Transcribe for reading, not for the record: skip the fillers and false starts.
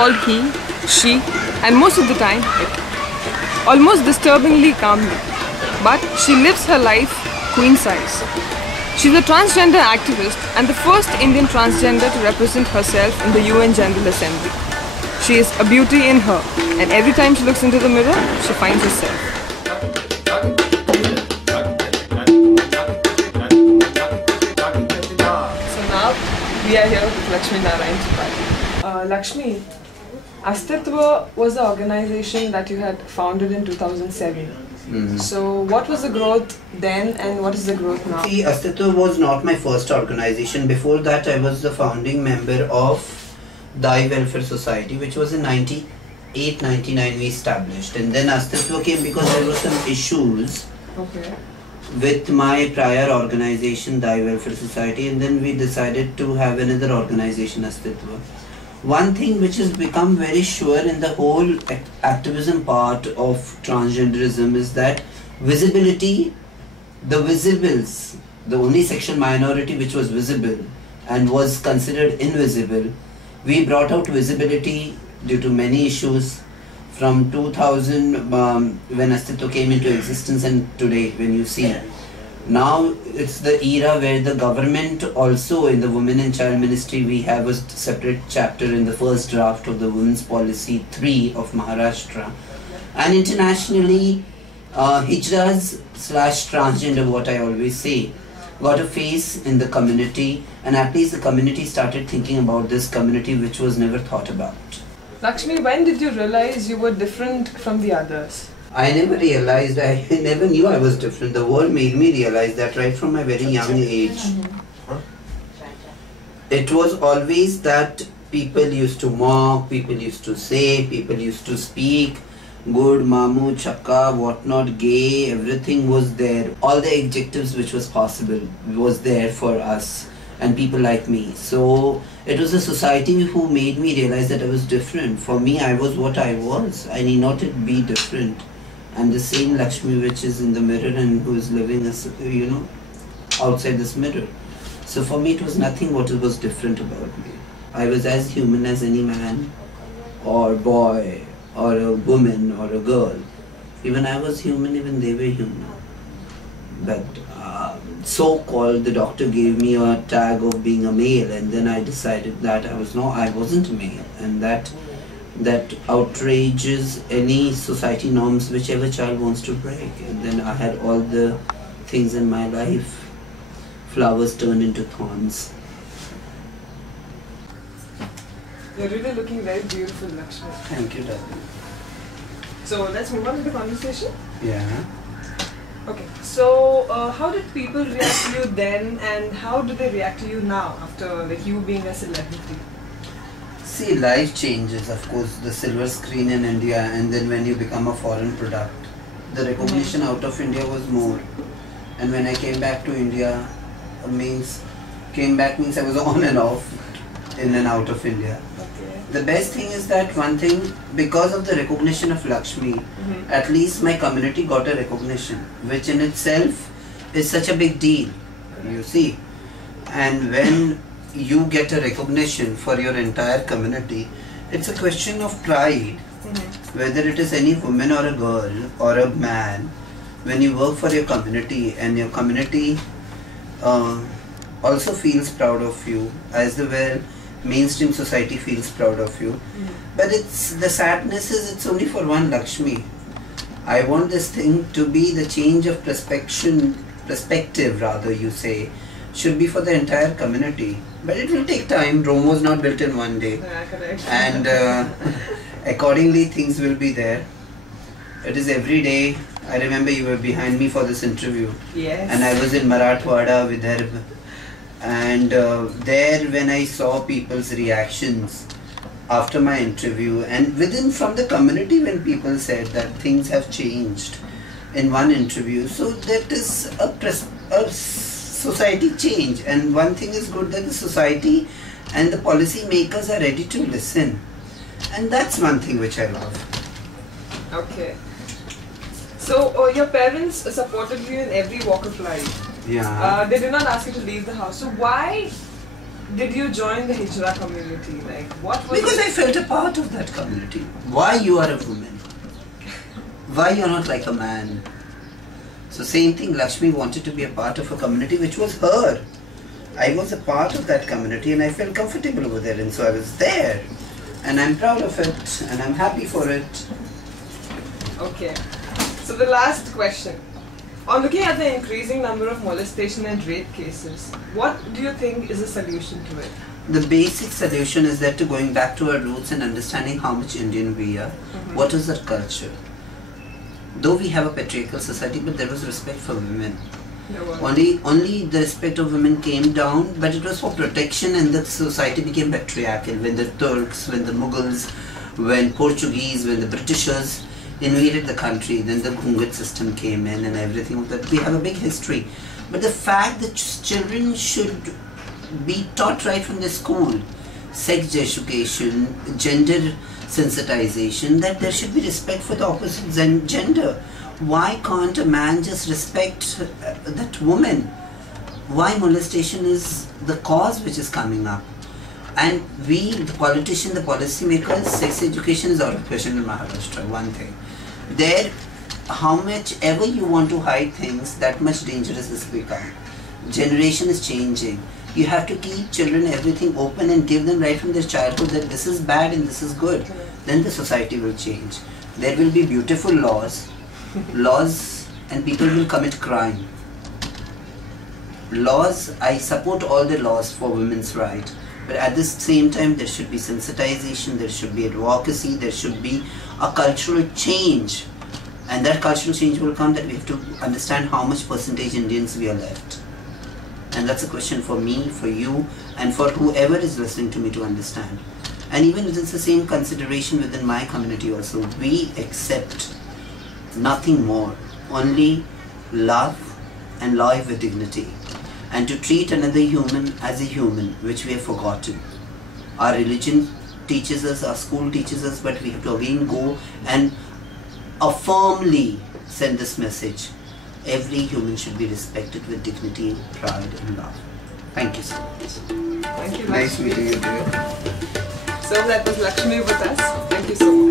called he, she, and most of the time it. Almost disturbingly calmly. But she lives her life queen size. She's a transgender activist and the first Indian transgender to represent herself in the UN General Assembly. She is a beauty in her, and every time she looks into the mirror, she finds herself. So now we are here with Laxmi Narayan Tripathi. Laxmi, Astitva was the organization that you had founded in 2007. So what was the growth then and what is the growth now? See, Astitva was not my first organization. Before that, I was the founding member of Dai Welfare Society, which was in 98-99 we established. And then Astitva came because there were some issues with my prior organization, Dai Welfare Society, and then we decided to have another organization, Astitva. One thing which has become very sure in the whole activism part of transgenderism is that visibility, the visibles, the only sexual minority which was visible and was considered invisible, we brought out visibility due to many issues from 2000 when Astitva came into existence and today when you see. Now it's the era where the government also in the Women and Child Ministry we have a separate chapter in the first draft of the Women's Policy 3 of Maharashtra, and internationally hijras / transgender, what I always say, got a face in the community, and at least the community started thinking about this community which was never thought about. Lakshmi, when did you realize you were different from the others? I never realized, I never knew I was different. The world made me realize that right from my very young age. It was always that people used to mock, people used to say, people used to speak, good, mamu, chakka, whatnot, gay, everything was there. All the adjectives which was possible was there for us and people like me. So it was a society who made me realize that I was different. For me, I was what I was. I need not be different. And the same Lakshmi which is in the mirror and who is living, outside this mirror. So for me it was nothing what was different about me. I was as human as any man or boy or a woman or a girl. Even I was human, even they were human. But so-called the doctor gave me a tag of being a male, and then I decided that I wasn't a male, and that outrages any society norms whichever child wants to break. And then I had all the things in my life, flowers turned into thorns. You're really looking very beautiful, Lakshmi. Thank you, darling. So let's move on to the conversation. Yeah. Okay, so how did people react to you then and how do they react to you now after you being a celebrity? See, life changes, of course, the silver screen in India, and then when you become a foreign product, the recognition out of India was more. And when I came back to India, means I was on and off, in and out of India. Okay. The best thing is that one thing, because of the recognition of Lakshmi, at least my community got a recognition, which in itself is such a big deal, you see. And when you get a recognition for your entire community, it's a question of pride, whether it is any woman or a girl or a man. When you work for your community and your community also feels proud of you, as the mainstream society feels proud of you. But the sadness is it's only for one Lakshmi. I want this thing to be the change of perspective rather, you say, should be for the entire community. But it will take time. Rome was not built in one day. Yeah, correct. And accordingly things will be there. It is every day. I remember you were behind me for this interview. Yes. And I was in Marathwada, Vidarbha. And there when I saw people's reactions after my interview, and from the community when people said that things have changed in one interview, so that is a society change. And one thing is good, that the society and the policy makers are ready to listen, and that's one thing which I love. Okay. So your parents supported you in every walk of life. Yeah. They did not ask you to leave the house. So why did you join the Hijra community? Like, what was Because I felt a part of that community. Why you are a woman? Why you are not like a man? So same thing, Laxmi wanted to be a part of a community which was her. I was a part of that community and I felt comfortable over there, and so I was there. And I'm proud of it and I'm happy for it. Okay. So the last question. On looking at the increasing number of molestation and rape cases, what do you think is the solution to it? The basic solution is that to going back to our roots and understanding how much Indian we are. What is our culture? Though we have a patriarchal society, but there was respect for women. Only the respect of women came down, but it was for protection, and the society became patriarchal when the Turks, when the Mughals, when Portuguese, when the Britishers invaded the country. Then the Ghungat system came in and everything. That we have a big history. But the fact that children should be taught right from the school, sex education, gender sensitization, that there should be respect for the opposite gender. Why can't a man just respect that woman? Why molestation is the cause which is coming up? And we, the politicians, the policymakers, sex education is out of question in Maharashtra, one thing. There, how much ever you want to hide things, that much dangerous this become. Generation is changing. You have to keep children everything open and give them right from their childhood that this is bad and this is good. Then the society will change. There will be beautiful laws, and people will commit crime. Laws, I support all the laws for women's rights, but at the same time there should be sensitization, there should be advocacy, there should be a cultural change. And that cultural change will come that we have to understand how much percentage Indians we are left. And that's a question for me, for you, and for whoever is listening to me to understand. And even if it's the same consideration within my community also, we accept nothing more, only love and life with dignity. And to treat another human as a human, which we have forgotten. Our religion teaches us, our school teaches us, but we have to again go and firmly send this message. Every human should be respected with dignity, pride and love. Thank you so much. Thank you, Laxmi. Nice meeting you too. So that was Laxmi with us. Thank you so much.